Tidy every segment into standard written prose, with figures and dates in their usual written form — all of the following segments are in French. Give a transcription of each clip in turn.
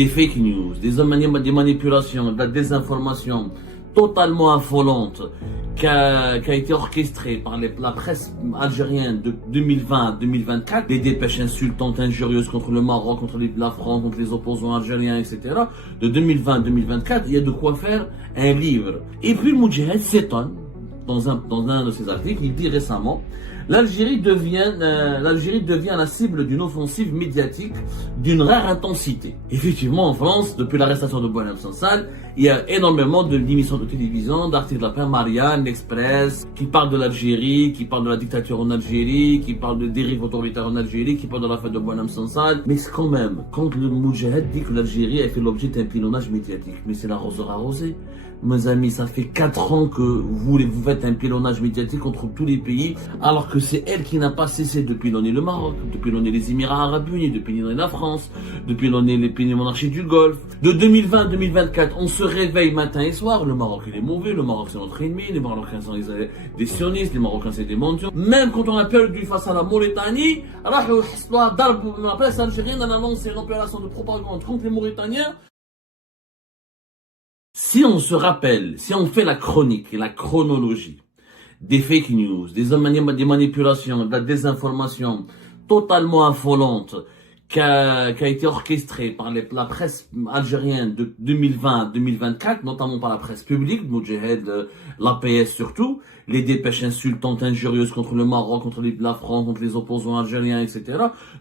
des fake news, des manipulations, de la désinformation totalement affolante qui a été orchestrée par la presse algérienne de 2020 à 2024, des dépêches insultantes, injurieuses contre le Maroc, contre la France, contre les opposants algériens, etc. De 2020 à 2024, il y a de quoi faire un livre. Et puis le Moudjahid s'étonne, dans un de ses articles, il dit récemment: L'Algérie devient la cible d'une offensive médiatique d'une rare intensité. Effectivement, en France, depuis l'arrestation de Boualem Sansal, il y a énormément d'émissions de télévision, d'articles de la presse, Marianne, l'Express, qui parlent de l'Algérie, qui parlent de la dictature en Algérie, qui parlent de dérives autoritaires en Algérie, qui parlent de la fête de Boualem Sansal. Mais quand même, quand le Moudjahid dit que l'Algérie a fait l'objet d'un pilonnage médiatique, mais c'est l'arroseur arrosé. Mes amis, ça fait 4 ans que vous faites un pilonnage médiatique contre tous les pays, alors que c'est elle qui n'a pas cessé de pilonner le Maroc, de pilonner les Émirats Arabes Unis, de pilonner la France, de pilonner les pays monarchies du Golfe. De 2020 à 2024, on se réveille matin et soir, le Maroc il est mauvais, le Maroc c'est notre ennemi, les Marocains sont des sionistes, les Marocains c'est des mendiants. Même quand on a perdu face à la Mauritanie, la presse algérienne a annoncé une opération de propagande contre les Mauritaniens. Si on se rappelle, si on fait la chronique et la chronologie des fake news, des manipulations, de la désinformation totalement affolante qui a été orchestrée par la presse algérienne de 2020 à 2024, notamment par la presse publique, Moudjahid, l'APS surtout, les dépêches insultantes, injurieuses contre le Maroc, contre la France, contre les opposants algériens, etc.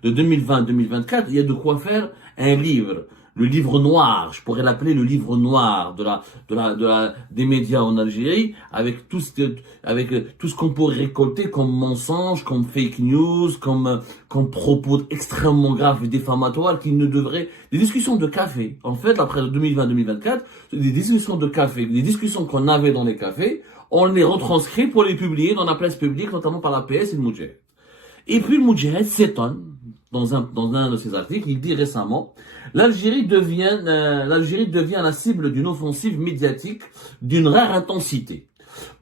De 2020 à 2024, il y a de quoi faire un livre. Le livre noir, je pourrais l'appeler le livre noir des médias en Algérie, avec tout ce qu'on pourrait récolter comme mensonges, comme fake news, comme propos extrêmement graves et diffamatoires qui ne devraient, des discussions de café. En fait, après 2020-2024, des discussions de café, des discussions qu'on avait dans les cafés, on les retranscrit pour les publier dans la presse publique, notamment par la PS et le Moudjahid. Et puis le Moudjahid s'étonne, dans un de ses articles, il dit récemment: L'Algérie devient la cible d'une offensive médiatique d'une rare intensité.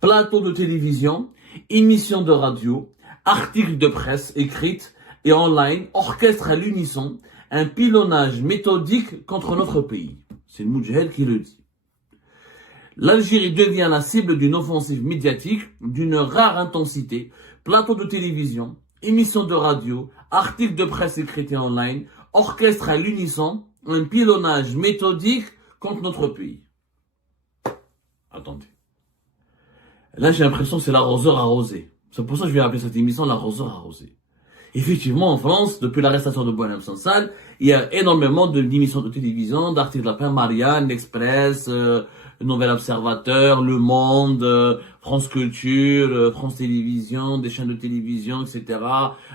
Plateau de télévision, émissions de radio, articles de presse écrites et online orchestrent à l'unisson un pilonnage méthodique contre notre pays. C'est le Moudjahid qui le dit. L'Algérie devient la cible d'une offensive médiatique d'une rare intensité. Plateau de télévision, émissions de radio, articles de presse écrits et online orchestrent à l'unisson un pilonnage méthodique contre notre pays. Attendez. Là, j'ai l'impression que c'est l'arroseur arrosé. C'est pour ça que je vais appeler cette émission l'arroseur arrosé. Effectivement, en France, depuis l'arrestation de Boualem Sansal, il y a énormément d'émissions de télévision, d'articles de la presse, Marianne, l'Express, Nouvel Observateur, Le Monde, France Culture, France Télévisions, des chaînes de télévision, etc.,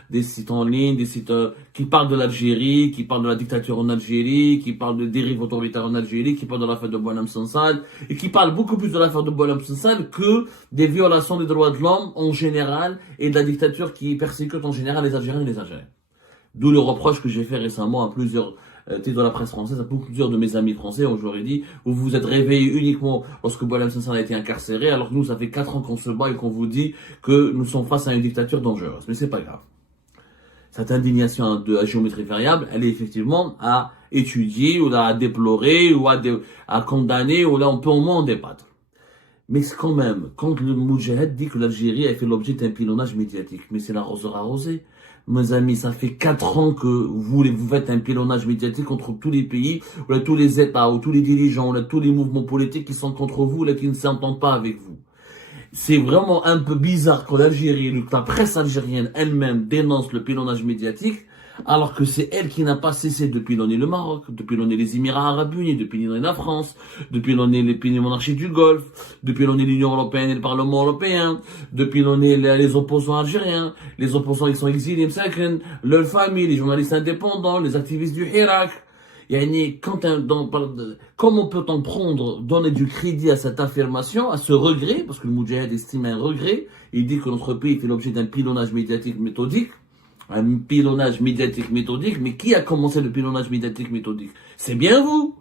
des sites en ligne, des sites qui parlent de l'Algérie, qui parlent de la dictature en Algérie, qui parlent de dérives autoritaires en Algérie, qui parlent de l'affaire de Boualem Sansal, et qui parlent beaucoup plus de l'affaire de Boualem Sansal que des violations des droits de l'homme en général et de la dictature qui persécute en général les Algériens et les Algériens. D'où le reproche que j'ai fait récemment à plusieurs titres de la presse française, à plusieurs de mes amis français, où je leur ai dit: vous vous êtes réveillés uniquement lorsque Boualem Sansal a été incarcéré, alors que nous, ça fait 4 ans qu'on se bat et qu'on vous dit que nous sommes face à une dictature dangereuse. Mais c'est pas grave. Cette indignation à géométrie variable, elle est effectivement à étudier, ou à déplorer, ou à condamner, ou là on peut au moins en débattre. Mais quand même, quand le Moudjahid dit que l'Algérie a fait l'objet d'un pilonnage médiatique, mais c'est l'arroseur arrosé. Mes amis, ça fait 4 ans que vous faites un pilonnage médiatique contre tous les pays, ou là, tous les États, ou tous les dirigeants, ou là, tous les mouvements politiques qui sont contre vous, là, qui ne s'entendent pas avec vous. C'est vraiment un peu bizarre que l'Algérie, que la presse algérienne elle-même dénonce le pilonnage médiatique, alors que c'est elle qui n'a pas cessé de pilonner le Maroc, de pilonner les Émirats Arabes Unis, de pilonner la France, de pilonner les pays monarchies du Golfe, de pilonner l'Union Européenne et le Parlement Européen, de pilonner les opposants algériens, les opposants qui sont exilés, leurs familles, les journalistes indépendants, les activistes du Hirak. Comment peut-on donner du crédit à cette affirmation, à ce regret, parce que le Moudjahid estime un regret, il dit que notre pays fait l'objet d'un pilonnage médiatique méthodique, mais qui a commencé le pilonnage médiatique méthodique? C'est bien vous.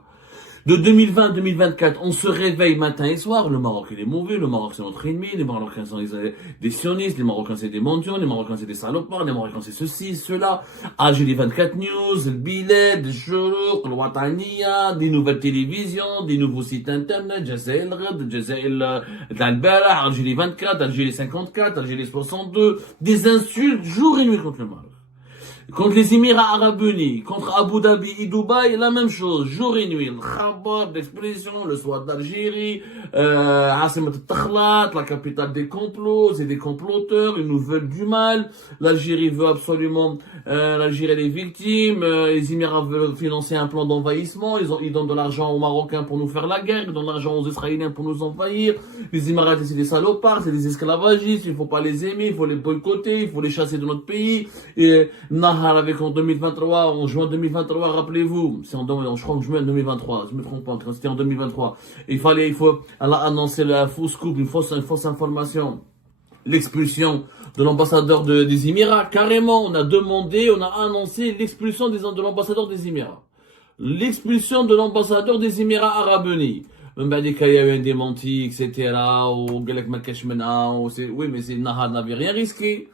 De 2020 à 2024, on se réveille matin et soir. Le Maroc, il est mauvais. Le Maroc, c'est notre ennemi. Les Marocains sont des sionistes. Les Marocains, c'est des mendiants. Les Marocains, c'est des salopards. Les Marocains, c'est ceci, cela. Algérie 24 News, le Biled, le Chourouk, le Watania, des nouvelles télévisions, des nouveaux sites internet, Jazair Red, Jazair d'Albera, Algérie 24, Algérie 54, Algérie 62. Des insultes jour et nuit contre le Maroc. Contre les Émirats Arabes Unis, contre Abu Dhabi et Dubaï, la même chose, jour et nuit. Le khabar d'expression, le soir d'Algérie, Asimat al-Takhlat, la capitale des complots, c'est des comploteurs, ils nous veulent du mal. L'Algérie veut absolument, l'Algérie est victime, les Émirats veulent financer un plan d'envahissement, ils donnent de l'argent aux Marocains pour nous faire la guerre, ils donnent de l'argent aux Israéliens pour nous envahir. Les Émirats, c'est des salopards, c'est des esclavagistes, il faut pas les aimer, il faut les boycotter, il faut les chasser de notre pays. Et, avec en 2023, en juin 2023, rappelez-vous, c'est je crois en juin 2023, je me trompe pas, c'était en 2023. Elle a annoncé la fausse coupe, une fausse information, l'expulsion de l'ambassadeur des Émirats. Carrément, on a annoncé l'expulsion de l'ambassadeur des Émirats. L'expulsion de l'ambassadeur des Émirats Arabes Unis. Même ben, il y a eu un démenti, etc. Ou Galek Makashmena, oui, mais Nahar n'avait rien risqué.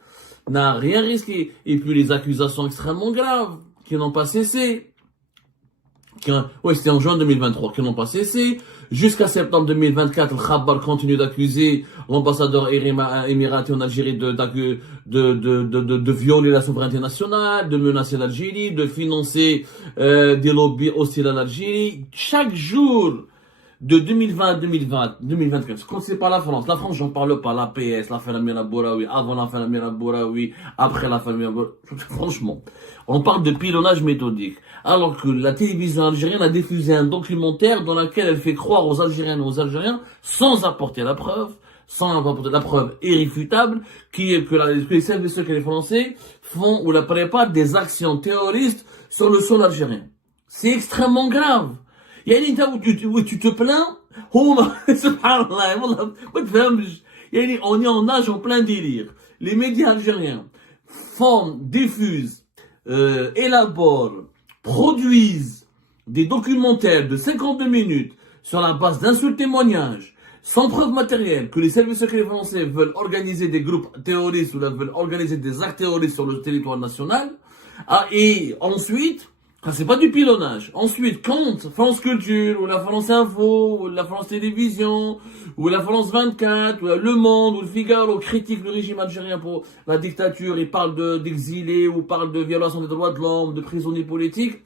N'a rien risqué. Et puis les accusations extrêmement graves, qui n'ont pas cessé. C'était en juin 2023, qui n'ont pas cessé. Jusqu'à septembre 2024, le Khabar continue d'accuser l'ambassadeur émiraté en Algérie de violer la souveraineté nationale, de menacer l'Algérie, de financer des lobbies hostiles à l'Algérie. Chaque jour, de 2020 à 2024, quand c'est pas la France, j'en parle pas, l'APS, l'affaire Amira Bouraoui, avant l'affaire Amira Bouraoui, après l'affaire Amira Bouraoui, franchement, on parle de pilonnage méthodique. Alors que la télévision algérienne a diffusé un documentaire dans lequel elle fait croire aux Algériennes et aux Algériens, sans apporter la preuve irréfutable, que les services secrets les Français font ou la préparent des actions terroristes sur le sol algérien. C'est extrêmement grave. يعني انت tu te plains هما سبحان الله والله ما تفهمش يعني on est en âge en plein délire. Les médias algériens diffusent, élaborent, produisent des documentaires de 52 minutes sur la base d'un seul témoignage, sans preuve matérielle, que les services secrets français veulent organiser des groupes terroristes ou veulent organiser des actes terroristes sur le territoire national. Et ensuite, c'est pas du pilonnage. Ensuite, quand France Culture, ou la France Info, ou la France Télévision, ou la France 24, ou Le Monde, ou le Figaro critiquent le régime algérien pour la dictature et parlent d'exilés, ou parlent de violation des droits de l'homme, de prisonniers politiques,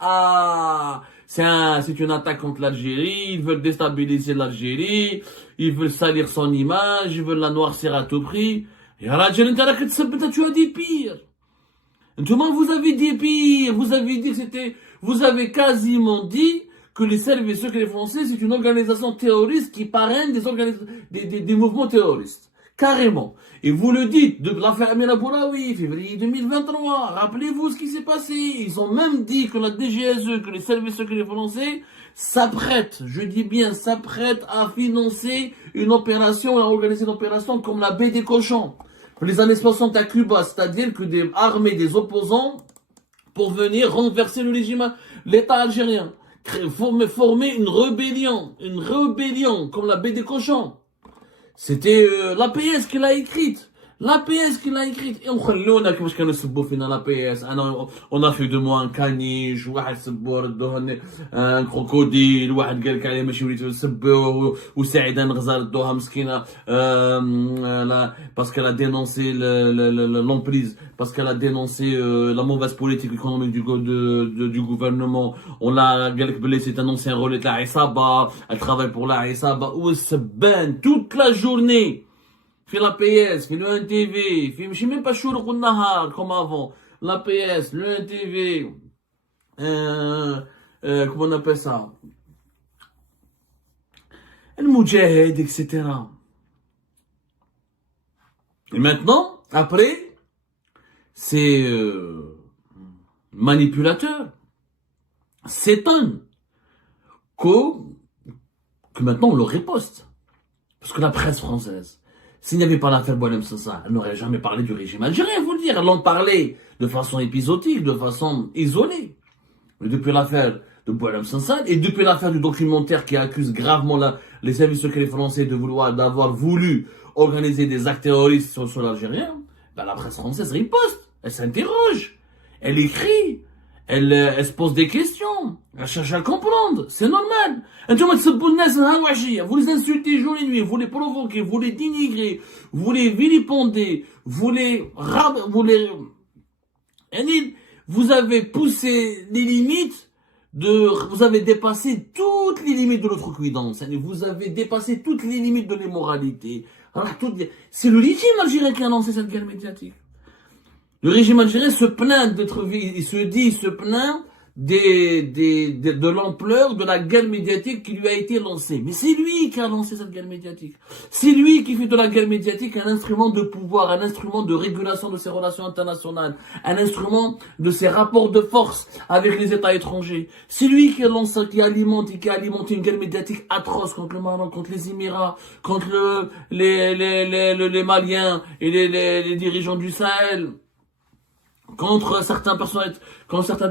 c'est une attaque contre l'Algérie, ils veulent déstabiliser l'Algérie, ils veulent salir son image, ils veulent la noircir à tout prix. Et à la tu as dit pire. Vous avez dit pire, vous avez quasiment dit que les services secrets français, c'est une organisation terroriste qui parraine des mouvements terroristes. Carrément. Et vous le dites, de l'affaire Amira Bouraoui, février 2023, rappelez-vous ce qui s'est passé. Ils ont même dit que la DGSE, que les services secrets français s'apprêtent, je dis bien s'apprêtent à financer une opération, à organiser une opération comme la baie des cochons. Les années 60 à Cuba, c'est-à-dire que des armées des opposants pour venir renverser le régime, l'État algérien, former une rébellion comme la baie des cochons. C'était l'APS qui l'a écrite. Et on خلونا كيفاش كانوا يسبوا فينا l'APS. On a fait de moi un caniche, واحد سبوا ردوها un crocodile, واحد قال لك عليه ماشي وليتو نسبوه وسعيدة نغزال ردوها مسكينة parce qu'elle a dénoncé l'emprise, parce qu'elle a dénoncé la mauvaise politique économique du gouvernement. On l'a قال لك بلي c'est un ancien relais de la عصابة, elle travaille pour la عصابة والسبان toute la journée. في l'APS, في le NTV, في ماشي même pas شروق والنهار comme avant. L'APS, le NTV, comment on appelle ça? Le Moudjahid, etc. Et maintenant, après, ces manipulateurs s'étonnent que maintenant on le riposte. Parce que la presse française, s'il n'y avait pas l'affaire Boualem Sansal, elle n'aurait jamais parlé du régime algérien, vous le dire. Elle en parlait de façon épisodique, de façon isolée. depuis l'affaire de Boualem Sansal et depuis l'affaire du documentaire qui accuse gravement les services secrets français d'avoir voulu organiser des actes terroristes sur le sol algérien, ben la presse française riposte, elle s'interroge, elle écrit, elle se pose des questions, elle cherche à comprendre, c'est normal. Vous les insultez jour et nuit, vous les provoquez, vous les dénigrez, vous les vilipendez, vous avez poussé les limites vous avez dépassé toutes les limites de l'autre cuidance, vous avez dépassé toutes les limites de l'immoralité. C'est le régime algérien qui a lancé cette guerre médiatique. Le régime algérien se plaint il se plaint de l'ampleur de la guerre médiatique qui lui a été lancée. Mais c'est lui qui a lancé cette guerre médiatique. C'est lui qui fait de la guerre médiatique un instrument de pouvoir, un instrument de régulation de ses relations internationales, un instrument de ses rapports de force avec les États étrangers. C'est lui qui alimente une guerre médiatique atroce contre le Maroc, contre les Émirats, contre les Maliens et les dirigeants du Sahel. Contre certaines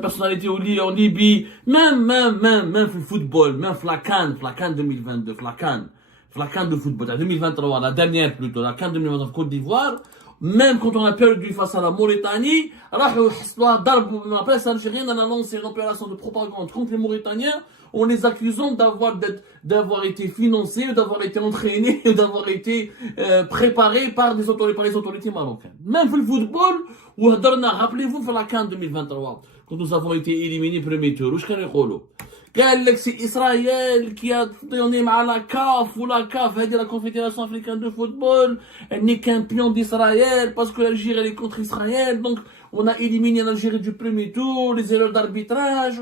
personnalités en Libye, même le football, même la CAN 2022, la CAN de football, la 2023, la dernière plutôt, la CAN 2023 Côte d'Ivoire, même quand on a perdu face à la Mauritanie, la presse algérienne a lancé une opération de propagande contre les Mauritaniens en les accusant d'avoir été financés, d'avoir été entraînés, d'avoir été préparés par les autorités marocaines. Même le football, rappelez-vous, pour la CAN 2023, quand nous avons été éliminés premier tour, c'est Israël qui a donné à la CAF, ou la CAF, la Confédération africaine de football, elle n'est qu'un pion d'Israël, parce que l'Algérie elle est contre Israël, donc on a éliminé l'Algérie du premier tour, les erreurs d'arbitrage.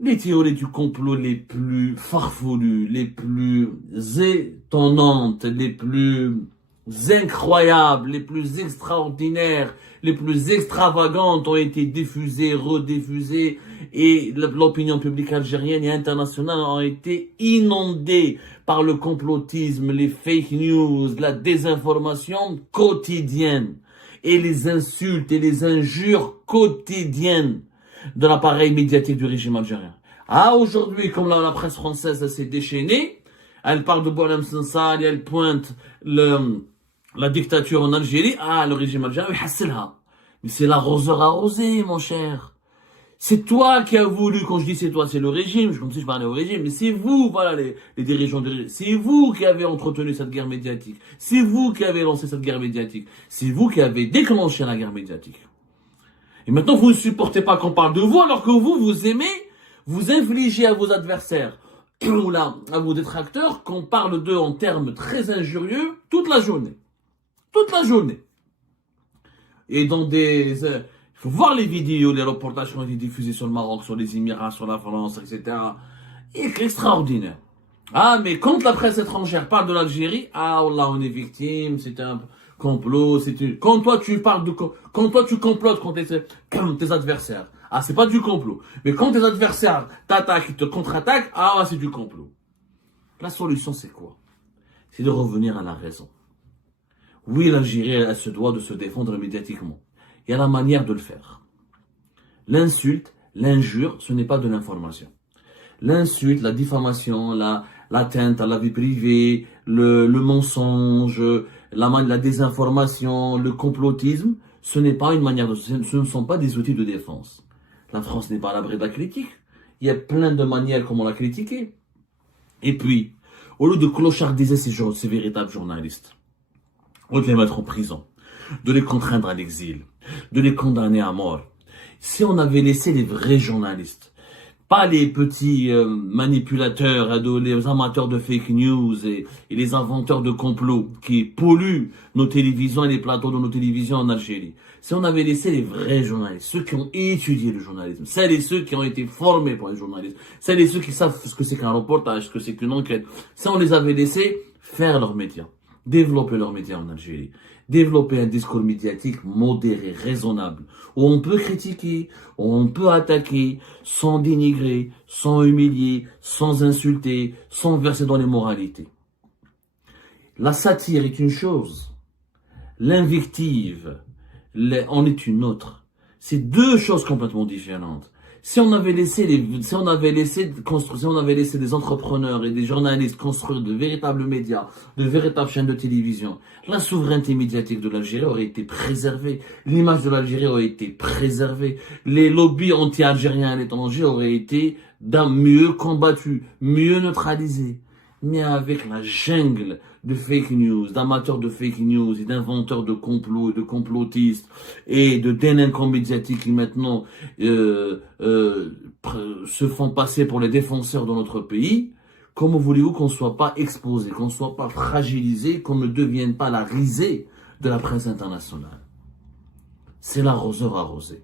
Les théories du complot les plus farfelues, les plus étonnantes, les plus incroyables, les plus extraordinaires, les plus extravagantes ont été diffusées, rediffusées, et l'opinion publique algérienne et internationale ont été inondées par le complotisme, les fake news, la désinformation quotidienne, et les insultes et les injures quotidiennes de l'appareil médiatique du régime algérien. Aujourd'hui, comme la presse française s'est déchaînée, elle parle de Boualem Sansal, elle pointe la dictature en Algérie. Le régime algérien, mais c'est l'arroseur arrosé, mon cher. C'est toi qui as voulu, quand je dis c'est toi, c'est le régime, comme si je parlais au régime, mais c'est vous, voilà, les dirigeants du régime. C'est vous qui avez entretenu cette guerre médiatique. C'est vous qui avez lancé cette guerre médiatique. C'est vous qui avez déclenché la guerre médiatique. Et maintenant, vous ne supportez pas qu'on parle de vous, alors que vous aimez, vous infligez à vos adversaires, ou là, à vos détracteurs, qu'on parle d'eux en termes très injurieux toute la journée. Toute la journée. Et dans il faut voir les vidéos, les reportages qui ont été diffusés sur le Maroc, sur les Émirats, sur la France, etc. C'est extraordinaire. Mais quand la presse étrangère parle de l'Algérie, Allah, on est victime, c'est un complot, quand toi tu complotes contre tes adversaires, c'est pas du complot. Mais quand tes adversaires t'attaquent, te contre-attaquent, c'est du complot. La solution, c'est quoi? C'est de revenir à la raison. Oui, l'Algérie, elle se doit de se défendre médiatiquement. Il y a la manière de le faire. L'insulte, l'injure, ce n'est pas de l'information. L'insulte, la diffamation, l'atteinte à la vie privée, le mensonge, la désinformation, le complotisme, ce n'est pas une manière ce ne sont pas des outils de défense. La France n'est pas à l'abri de la critique. Il y a plein de manières comment la critiquer. Et puis, au lieu de clochardiser ces véritables journalistes, au lieu de les mettre en prison, de les contraindre à l'exil, de les condamner à mort, si on avait laissé les vrais journalistes, pas les petits manipulateurs, les amateurs de fake news et les inventeurs de complots qui polluent nos télévisions et les plateaux de nos télévisions en Algérie. Si on avait laissé les vrais journalistes, ceux qui ont étudié le journalisme, celles et ceux qui ont été formés pour les journalistes, celles et ceux qui savent ce que c'est qu'un reportage, ce que c'est qu'une enquête, si on les avait laissés faire leur métier, développer leur métier en Algérie, développer un discours médiatique modéré, raisonnable, où on peut critiquer, où on peut attaquer, sans dénigrer, sans humilier, sans insulter, sans verser dans les moralités. La satire est une chose, l'invective en est une autre. C'est deux choses complètement différentes. Si on avait laissé si on avait laissé construire, si on avait laissé des entrepreneurs et des journalistes construire de véritables médias, de véritables chaînes de télévision, la souveraineté médiatique de l'Algérie aurait été préservée, l'image de l'Algérie aurait été préservée, les lobbies anti-algériens à l'étranger auraient été mieux combattus, mieux neutralisés. Mais avec la jungle de fake news, d'amateurs de fake news et d'inventeurs de complots, de complotistes et de délinquants médiatiques qui maintenant se font passer pour les défenseurs de notre pays, comment voulez-vous qu'on ne soit pas exposé, qu'on ne soit pas fragilisé, qu'on ne devienne pas la risée de la presse internationale? C'est l'arroseur arrosé.